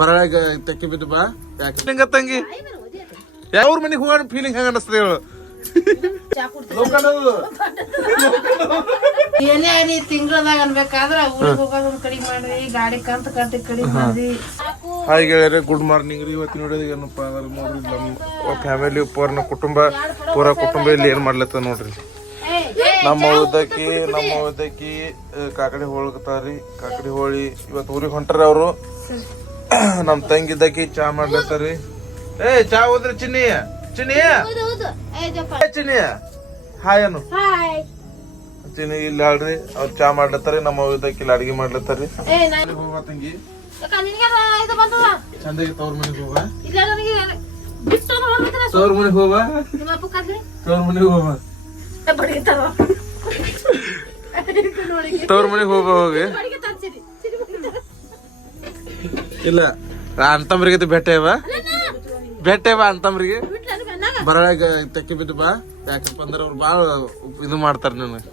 ಬರಳಾಗ ತೆಕ್ಕಿ ಬಿದ್ದು ಬಾ ಯಾಕೆ ತಂಗಿ ಯಾವ್ರ ಮನೆಗೆ ಹೋಗೋಣ ಫೀಲಿಂಗ್ ಹೆಂಗ ಅನಿಸ್ತದೆ ಹೇಳು ಏನೇ ಆಗಲಿ ತಿಂಗಳದಾಗ ಅನ್ಬೇಕಾದ್ರ ಊರಿಗೆ ಹೋಗೋದೊಂದ್ ಕಡಿಮೆ ಮಾಡ್ರಿ ಗಾಡಿ ಕಂತ ಕಟ್ಟಿ ಕಡಿಮೆ ಮಾಡ್ರಿ. ಹಾಯ್ ಗೆಳೆಯರೆ, ಗುಡ್ ಮಾರ್ನಿಂಗ್ ರೀ. ಇವತ್ತು ನೋಡೋದು ಏನಪ್ಪ ಅಂದ್ರೆ ನೋಡ್ರಿ ನಮ್ಮ ಫ್ಯಾಮಿಲಿ ಪೂರ್ಣ ಕುಟುಂಬ ಇಲ್ಲಿ ಏನ್ ಮಾಡ್ಲತ್ತ ನೋಡ್ರಿ. ನಮ್ಮ ಉದ್ದಕ್ಕಿ ಕಾಕಡಿ ಹೋಳ್ತಾರಿ. ಕಾಕಡಿ ಹೋಳಿ ಇವತ್ತು ಊರಿಗೆ ಹೊಂಟಾರ ಅವರು. ನಮ್ ತಂಗಿದ್ದಕ್ಕಿ ಚಾ ಮಾಡ್ಲತ್ತಾರಿ. ಚಾ ಹೋದ್ರಿ ಚಿನ್ನಿ ಹಾಯ್ ಅನು ಚಿನ್ನಿ ಇಲ್ಲಿ ಆಡ್ರಿ. ಅವ್ರು ಚಾ ಮಾಡ್ಲತ್ತಾರಿ. ನಮ್ಮ ಉದ್ದಕ್ಕಿ ಇಲ್ಲಿ ಅಡಿಗೆ ಮಾಡ್ಲತ್ತಾರಿ. ಹೋಗ ತಂಗಿ ಚಂದಾಗಿ ತವ್ರ ಮನೆಗೆ ಹೋಗ. ತವ್ರ ಮನೆಗೆ ಹೋಗ. ತವ್ರ ಮನೆಗೆ ಹೋಗ. ತವ್ರ ಮನೆಗೆ ಹೋಗಿ ಇಲ್ಲ ಅಂತಂಬ್ರಿಗೆ ಭೇಟೆ ಬಾ ಅಂತಂಬ್ರಿಗೆ ಬರಳಾಗ ತೆಕ್ಕಿ ಬಿದ್ದು ಬಾ. ಯಾಕಪ್ಪ ಅಂದ್ರೆ ಅವ್ರು ಬಾಳ ಇದು ಮಾಡ್ತಾರ. ನನಗೆ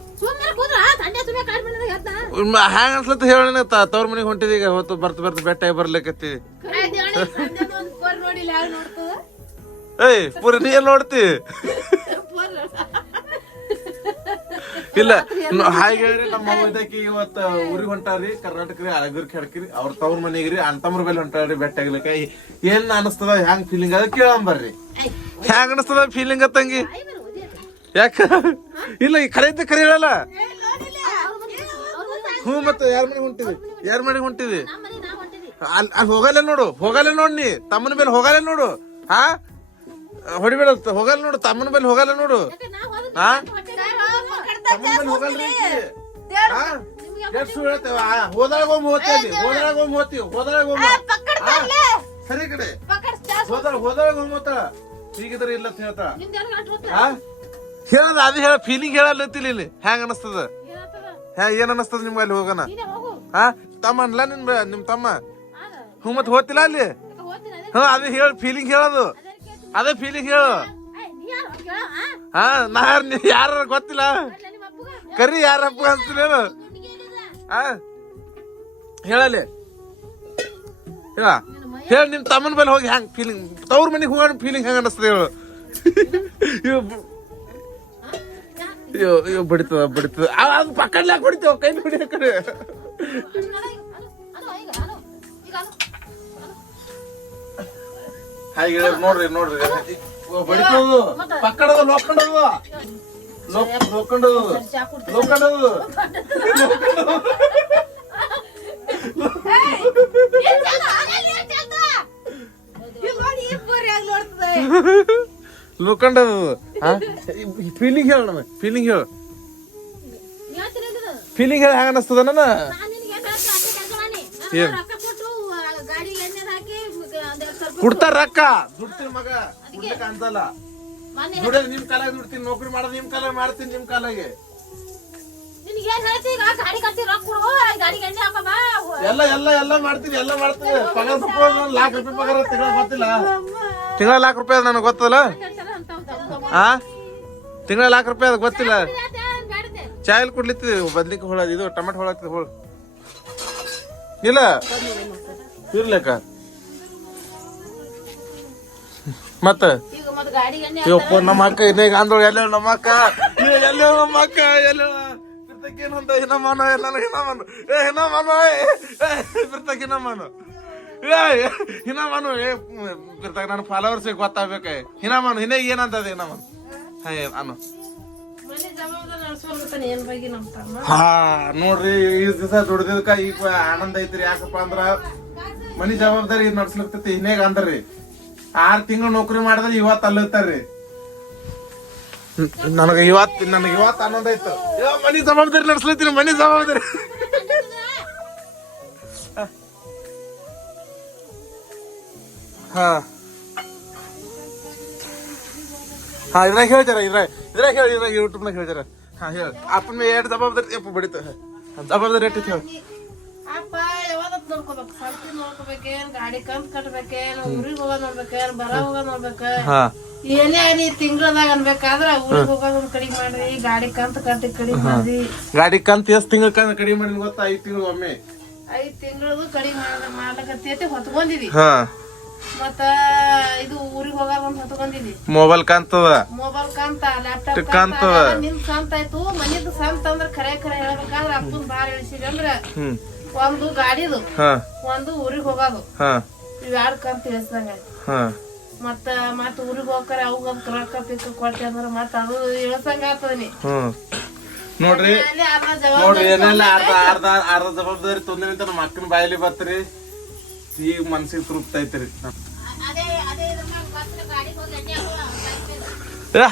ಹ್ಯಾಂಗ ಅನ್ಸ್ಲತ್ತ ಹೇಳ ತವ್ರ ಮನೆಗೆ ಹೊಂಟಿದ ಈಗ ಹೊತ್ತು ಬರ್ತ ಭೇಟೆ ಬರ್ಲಿಕ್ಕತ್ತಿ. ಏಯ್ ಪೂರಿ ನೀ ಏನ್ ನೋಡ್ತಿ? ಇಲ್ಲ ಹಾಗೆ ಹೇಳ್ರಿ. ನಮ್ಮ ಇದಕ್ಕೆ ಇವತ್ತ ಊರಿಗೆ ಹೊಂಟಾರಿ. ಕರ್ನಾಟಕ ರೀ, ಅಳಗೂರ್ ಕೆಡಕ್ರಿ. ಅವ್ರ ತವ್ರ ಮನೆಗ್ರಿ ಅಂತಮ್ರ ಮೇಲೆ ಹೊಂಟಾರಿ. ಬೆಟ್ಟ ಆಗ್ಲಿಕ್ಕ ಏನ್ ಅನಸ್ತದ, ಹ್ಯಾಂಗ್ ಫೀಲಿಂಗ್ ಅದ ಕೇಳಂಬರ್ರಿ. ಹ್ಯಾಂಗ ಅನಸ್ತದ ಫೀಲಿಂಗ್ ತಂಗಿ? ಯಾಕ ಇಲ್ಲ ಈ ಕರೆ ಕರಿ ಹೇಳಲ್ಲ. ಹ್ಞೂ ಮತ್ತೆ ಯಾರ ಮನೆಗೆ ಹೊಂಟಿದಿ? ಅಲ್ಲಿ ಹೋಗಲ್ಲ ನೋಡ್ ನೀ ತಮ್ಮನ ಮೇಲೆ ಹೋಗಲ್ಲ ನೋಡು. ಹಾ ಹೊಡಿಬೇಡ, ಹೋಗಲ್ಲ ನೋಡು. ತಮ್ಮನ ಮೇಲೆ ಹೋಗಲ್ಲ ನೋಡು. ಹಾ ತಮ್ಮನ ಮೇಲೆ ಹೋಗಲ್ರಿ. ಹೋದಾಗ ಸರಿ ಕಡೆ ಹೋದಾಗ ಹೋಗ್ತಾಳ. ಹೀಗಿದ್ರ ಇಲ್ಲ ಹೇಳ್ತಾಳ. ಹೇಳದ ಅದು ಹೇಳ ಫೀಲಿಂಗ್ ಹೇಳಲ್ಲತ್ತಿಲ್ಲ. ಇಲ್ಲಿ ಹ್ಯಾಂಗ ಅನಸ್ತದ? ಏನ್ ಅನಸ್ತದ ನಿಮ್ಗೆ ಅಲ್ಲಿ ಹೋಗೋಣ? ಹಾ ತಮ್ಮ ಅನ್ಲ ನಿಮ್ ತಮ್ಮ? ಹ್ಞೂ ಮತ್ ಹೋತಿಲ್ಲ ಅಲ್ಲಿ? ಹ್ಞೂ ಅದೇ ಹೇಳ ಫೀಲಿಂಗ್ ಹೇಳೋದು. ಅದೇ ಫೀಲಿಂಗ್ ಹೇಳು. ಹಾ ನಾ ಯಾರ ಗೊತ್ತಿಲ್ಲ ಕರಿ ಯಾರಪ್ಪ ಅನ್ಸ್ತೀನೇನು? ಹಾ ಹೇಳಲಿ ಹೇಳ ನಿಮ್ ತಮ್ಮನ ಮೇಲೆ ಹೋಗಿ ಹ್ಯಾಂಗ್ ಫೀಲಿಂಗ್, ತವ್ರ ಮನೆಗೆ ಹೋಗೋಣ ಫೀಲಿಂಗ್ ಹೆಂಗ ಅನಸ್ತದೆ ಹೇಳು. ಇವ್ ಬಡಿತದ ಅದು ಪಕ್ಕಡ್ಲಾಕ ಹೊಡಿತೇವ ಕೈ ನೋಡಿ ಆ ಕಡೆ. ಹಾಗೆ ನೋಡ್ರಿ ಬಡಿತದು ಪಕ್ಕಡದು ಲೋಕಂಡದು. ಲೋಕಂಡದು ಫೀಲಿಂಗ್ ಹೇಳ ನಮ್ಮ ಫೀಲಿಂಗ್ ಹೇಳ ಹ್ಯಾಂಗ ಅನಸ್ತದ? ನನ್ನ ಕೊಡ್ತಾರ ರೊಕ್ಕ, ದುಡ್ತೀನಿ ಮಗ ಅನ್ಸಲ್ಲ. ದುಡಿಯೋದು ನಿಮ್ ಕಾಲಾಗ ದುಡ್ತೀನಿ, ನೌಕರಿ ಮಾಡೋದು ನಿಮ್ ಕಾಲಾಗ ಮಾಡ್ತೀನಿ. ನಿಮ್ ಕಾಲಾಗೆ ಎಲ್ಲ ಮಾಡ್ತೀನಿ. ಪಗಾರ ₹1,00,000 ಪಗಾರ ತಿಂಗಳ ಗೊತ್ತಿಲ್ಲ. ತಿಂಗಳ ₹1,00,000 ನನಗೆ ಗೊತ್ತಲ್ಲ. ಹಾ ತಿಂಗಳ ₹1,00,000 ಅದ ಗೊತ್ತಿಲ್ಲ. ಚಾಯಲ್ ಕುಡ್ಲಿತ್ತಿದ್ ಬದ್ಲಿಕ್ಕೆ ಹೋಳ ಇದು ಟೊಮೆಟೊ ಹೋಳತ್ತಿದ್ ಹೋಳ ಇಲ್ಲ ಇರ್ಲಕ್ಕ. ಮತ್ತ ನಮ್ಮ ಅಕ್ಕ ಇನ್ನೇಗ ಅಂದೋಳು ಎಲ್ಲ ನಮ್ಮ ಅಕ್ಕ ಏನಂತ ಹಿನಮಾನ ಬಿರ್ತಾಗ ನನ್ನ ಫಾಲೋವರ್ಸ್ ಗೊತ್ತಾಗ್ಬೇಕ. ಹಿನಮಾನು ಹಿನೇಗ ಏನಂತದ ಹಿನಮಾನು ಅನು. ಹಾ ನೋಡ್ರಿ ಈ ದಿವಸ ದುಡ್ದಕ್ಕ ಈಗ ಆನಂದ ಐತ್ರಿ. ಯಾಕಪ್ಪ ಅಂದ್ರ ಮನಿ ಜವಾಬ್ದಾರಿ ನಡ್ಸ್ಲಿಕ್ತೈತಿ. ಹಿನೇಗ ಅಂದ್ರಿ 6 ತಿಂಗಳು ನೌಕರಿ ಮಾಡಿದ್ರೆ ಇವತ್ತು ಅಲ್ಲತ್ತಾರ್ರಿ. ನನಗೆ ಇವತ್ತು ಆನಂದ ಆಯ್ತು. ಮನಿ ಜವಾಬ್ದಾರಿ ನಡ್ಸ್ಲತ್ತೀನಿ. ಮನಿ ಜವಾಬ್ದಾರಿ ಹಾ ಇದ್ರಾಗ ಹೇಳ್ತಾರ. ಇದ್ರಾಗ ಹೇಳಿ ಯೂಟ್ಯೂಬ್ನಾಗ ಹೇಳ್ತಾರ. ಹಾ ಹೇಳ ಅಪ್ಪನ ಎರಡು ಜವಾಬ್ದಾರಿ ಬಡಿತ ಜವಾಬ್ದಾರಿ ಎಟ್ಟಿತ್ತು ಹೇಳ. ಅಪ್ಪ ಯಾವತ್ತ ನೋಡ್ಕೋಬೇಕು, ಸಂತಿ ನೋಡ್ಕೋಬೇಕೇನ್, ಗಾಡಿ ಕಂತ್ ಕಟ್ಬೇಕೇನ್, ಊರಿಗೆ ಹೋಗೋದ್ ನೋಡ್ಬೇಕೇನ್, ಬರ ಹೋಗೋದ್ ನೋಡ್ಬೇಕ. ಏನೇ ಆಗಲಿ ತಿಂಗಳದಾಗ ಅನ್ಬೇಕಾದ್ರ ಊರಿಗೆ ಹೋಗೋದ್ ಕಡಿಮೆ ಮಾಡ್ರಿ, ಗಾಡಿ ಕಂತ್ ಕಟ್ಟಿ ಕಡಿಮೆ ಮಾಡ್ರಿ. ಗಾಡಿ ಕಂತ್ ಎಷ್ಟ್ ತಿಂಗಳ ಕಡಿಮೆ ಮಾಡಿ ಗೊತ್ತಾ? 5 ತಿಂಗಳು ಒಮ್ಮೆ 5 ತಿಂಗಳದು ಕಡಿಮೆ ಮಾಡ್ಲಕತ್ತೈತಿ ಹೊತ್ಕೊಂಡಿದಿ. ಹಾ ಮತ್ತ ಇದು ಊರಿಗೆ ಹೋಗೋದ್ ಒಂದ್ ಹೊತ್ಕೊಂಡಿದಿ. ಮೊಬೈಲ್ ಕಾಂತದ, ಮೊಬೈಲ್ ಕಾಂತ, ಲ್ಯಾಪ್ಟಾಪ್ ಕಾಂತದ. ನಿನ್ ಕಾಂತ ಆಯ್ತು. ಮನಿದು ಸಂತ ಅಂದ್ರ ಖರೆ ಹೇಳ್ಬೇಕಾದ್ರ ಅಪ್ಪನ್ ಬಾರ್ ಇಳಿಸಿದ ಅಂದ್ರ ಒಂದು ಗಾಡಿದು, ಒಂದು ಊರಿಗೆ ಹೋಗೋದು, ಇವ್ ಕಂತ ಇಳಿಸ್ದಂಗ. ಮತ್ತ ಊರಿಗೆ ಹೋಗ್ತಾರ ಅವಾಗ ರೊಕ್ಕ ಪಿಕ್ಕ ಕೊಟ್ಟೆ ಅಂದ್ರ ಮತ್ತ ಅದು ಇಳಿಸಂಗ ಆಗ್ತದ. ನೀ ನೋಡ್ರಿ ನೋಡ್ರಿ ಏನೆಲ್ಲ ಅರ್ಧ ಜವಾಬ್ದಾರಿ ತೊಂದ್ರೆ ನಮ್ಮ ಅಕ್ಕನ ಬಾಯಲ್ಲಿ ಬತ್ರಿ. ಈಗ ಮನ್ಸಿಗೆ ತೃಪ್ತ ಐತ್ರಿ.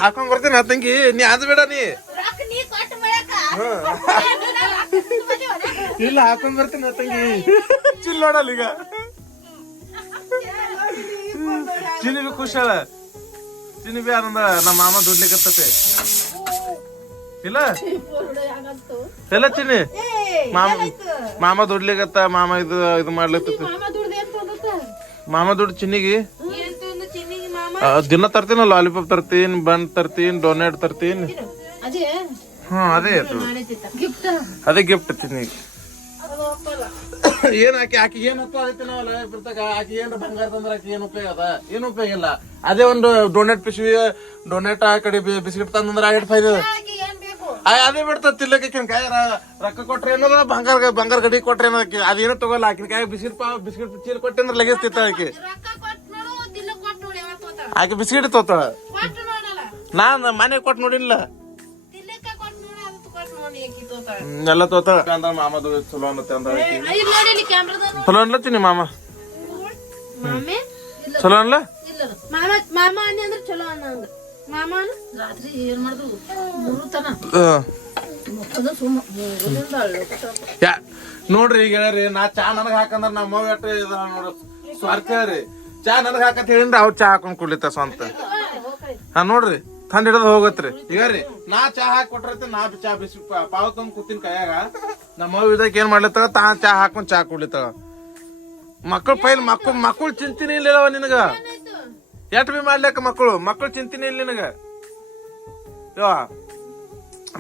ಹಾಕೊಂಡ್ ಬರ್ತೀನಿ ತಂಗಿ, ನೀ ಅದ್ ಬೇಡ. ನೀ ಇಲ್ಲ ಹಾಕೊಂಡ್ ಬರ್ತೀನಿ ತಂಗಿ. ಚಿಲ್ ನೋಡಲ್ಲ ಈಗ ಚಿನಿ ಬಿ ಖುಷ್ ಅಳ. ಚಿನಿ ಬಿ ಆನಂದ ನಮ್ಮ ಮಾಮ ದುಡ್ಲಿಕತ್ತತೆ ಇಲ್ಲ ಎಲ್ಲ ಚಿನಿ. ಮಾಮ ದುಡ್ಲಿಕತ್ತ, ಮಾಮ ಇದು ಮಾಡ್ಲತ್ತ. ಮಾಮ ದುಡ್ಡು ಚಿನ್ನಿಗೆ ದಿನ ತರ್ತೀನಿ. ಲಾಲಿಪಾಪ್ ತರ್ತೀನಿ, ಬನ್ ತರ್ತೀನಿ, ಡೊನೇಟ್ ತರ್ತೀನಿ. ಅದೇ ಗಿಫ್ಟ್ ಚಿನ್ನಿಗೆ. ಏನ್ ಆಕಿ ಏನ್ ಹತ್ತೈತಿ ನಾವಲ್ಲ ಬಿಡ್ತಾಗ. ಆಕಿ ಏನ್ ಬಂಗಾರ ತಂದ್ರ ಆಕಿ ಏನ್ ಉಪಯೋಗ ಅದ? ಏನ್ ಉಪಯೋಗ ಇಲ್ಲ. ಅದೇ ಒಂದು ಡೊನೇಟ್ ಪಿಶ್ವಿ, ಡೊನೇಟ್ ಆ ಕಡೆ ಬಿಸ್ಕಿಟ್ ತಂದ್ರ ಆಟ ಫೈದ. ಅದೇ ಬಿಡ್ತದ ತಿಲ್ಲಕ್ಕೆ. ಕಾಯ ರೊಕ್ಕ ಕೊಟ್ರೆ ಏನದ, ಬಂಗಾರ ಗಡಿ ಕೊಟ್ರೆ ಏನದಕ್ಕೆ ಅದೇನು ತಗೋಲ್ಲ. ಆಕಿನ ಕಾಯ ಬಿಸ್ಕಿಟ್ ಚೀಲ್ ಕೊಟ್ಟೆ ಅಂದ್ರೆ ಲಗೇಸ್ತಿತ್ತ ಆಕಿ. ಆಕೆ ಬಿಸ್ಕಿಟ್ ತೋತಾಳ. ನಾನ್ ಮನೆ ಕೊಟ್ಟು ನೋಡಿಲ್ಲ, ಎಲ್ಲ ತೋತಾಳ. ಅಂದ್ರ ಮಾಮದು ಚಲೋ ಅನ್ನತ್ತೆ ಅಂದ್ರ ಚಲೋ ಅನ್ಲತ್ತೀನಿ. ಮಾಮ ಚಲೋ ಅನ್ಲ. ಮಾಮ ಅಂದ್ರೆ ಚಲೋ ಅನ್ನಂಗ. ಮಾಮ ರಾತ್ರಿ ಏನ್ ಮಾಡುದು ನೋಡ್ರಿ. ಈಗ ಹೇಳ್ರಿ, ನಾ ಚಾ ನನಗ್ ಹಾಕಂದ್ರ ನಮ್ಮ ನೋಡ್ರಿ ಸ್ವಾರ್ಥ ಹೇಳ್ರಿ. ಚಾ ನನಗ್ ಹಾಕಂತ ಹೇಳಿದ್ರ ಅವ್ರ ಚಾ ಹಾಕೊಂಡ್ ಕುಡ್ಲಿತ್ತ ಸ್ವಂತ. ನೋಡ್ರಿ ತಂದ ಹಿಡದ್ ಹೋಗತ್ರಿ. ಈಗ ರೀ ನಾ ಚಾ ಹಾಕಿ ಕೊಟ್ರೈತಿ. ನಾ ಚಾ ಬಿಸಿ ಪಾವ್ ತಂದ್ ಕೂತಿನ ಕೈಯಾಗ. ನಮ್ಮ ಇದಕ್ ಏನ್ ಮಾಡ್ಲತ್ತಾಳ, ತಾ ಚಾ ಹಾಕೊಂಡ್ ಚಾ ಕುಡ್ಲಿತ್ತಾಳ. ಮಕ್ಕಳು ಪೈಲ್ ಮಕ್ಕಳು ಚಿಂತಿನಿ ಇಲ್ಲವ ನಿನಗ. ಎಟ್ ಬಿ ಮಾಡ್ಲಿಕ್ಕ ಮಕ್ಕಳು ಚಿಂತಿನಿ ಇಲ್ಲ ನಿನಗ.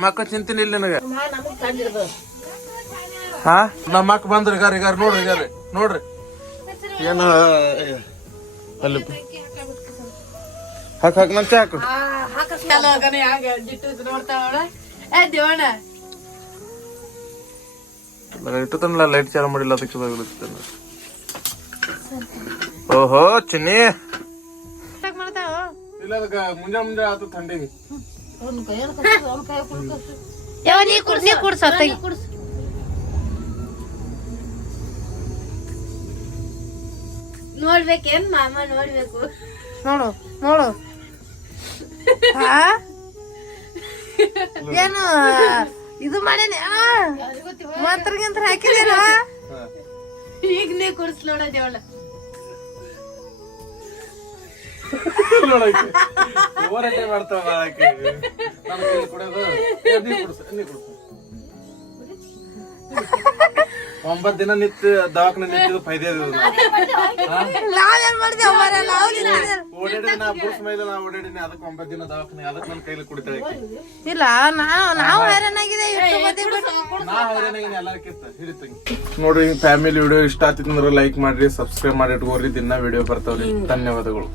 ಮಕ್ಕಳು ಚಿಂತಿನಿ ಇಲ್ಲ ನಿನಗ. ನಮ್ಮ ಮಕ್ಕ ಬಂದ್ರಿ ಈಗ ನೋಡ್ರಿ. ಈಗ ನೋಡ್ರಿ ಏನ ಅಲ್ಲಿ ಹಾಕ ನನ್ ಚಾ ಹಾಕು. ಇಟ್ಟತನಲ್ಲ ಲೈಟ್ ಚಾಲು ಮಾಡಿಲ್ಲ ಅದಕ್ಕೆ. ಓಹೋ ಚಿನ್ನಿ ಇಲ್ಲ, ಅದಕ್ಕೆ ಮುಂಜಾನೆ ಆತು ಥಂಡಿಗೆ. ನೋಡ್ಬೇಕೇನ್ ಮಾಮ? ನೋಡ್ಬೇಕು. ನೋಡು ಏನು ಇದು ಮಾಡೇನ ಮಂತ್ರಗಿಂತ ಹಾಕಿದೇನ? ಈಗ ನೀ ಕುಡ್ಸ್ ನೋಡೋದೇವಳ. ಮಾಡ್ತಾವ 9 ದಿನ ನಿಂತು ದವಾಖಾನೆ ನಿಂತಿದ್ದು ಫೈದೆ. ಓಡಾಡಿ ನಾ ಬುರ್ಸ್ ಮೇಲೆ ನಾ ಓಡಾಡಿನಿ. ಅದಕ್ಕೆ 9 ದಿನ ದವಾಖಾನೆ. ಅದಕ್ಕೆ ನನ್ನ ಕೈಲಿ ಕುಡಿತಾಳೆ ಇಲ್ಲ. ನಾವು ಹೈರಾಣಾಗಿದೆ. ನಾ ಹೈರಾಣಾಗಿನಿ ಎಲ್ಲಕ್ಕಿಂತ ಹಿಡಿತಂಗಿ. ನೋಡ್ರಿ, ಫ್ಯಾಮಿಲಿ ವಿಡಿಯೋ ಇಷ್ಟ ಆಗ್ತಿತ್ತಂದ್ರೆ ಲೈಕ್ ಮಾಡ್ರಿ, ಸಬ್ಸ್ಕ್ರೈಬ್ ಮಾಡಿ ಇಟ್ಕೋರಿ. ದಿನ ವಿಡಿಯೋ ಬರ್ತಾವ್ರಿ. ಧನ್ಯವಾದಗಳು.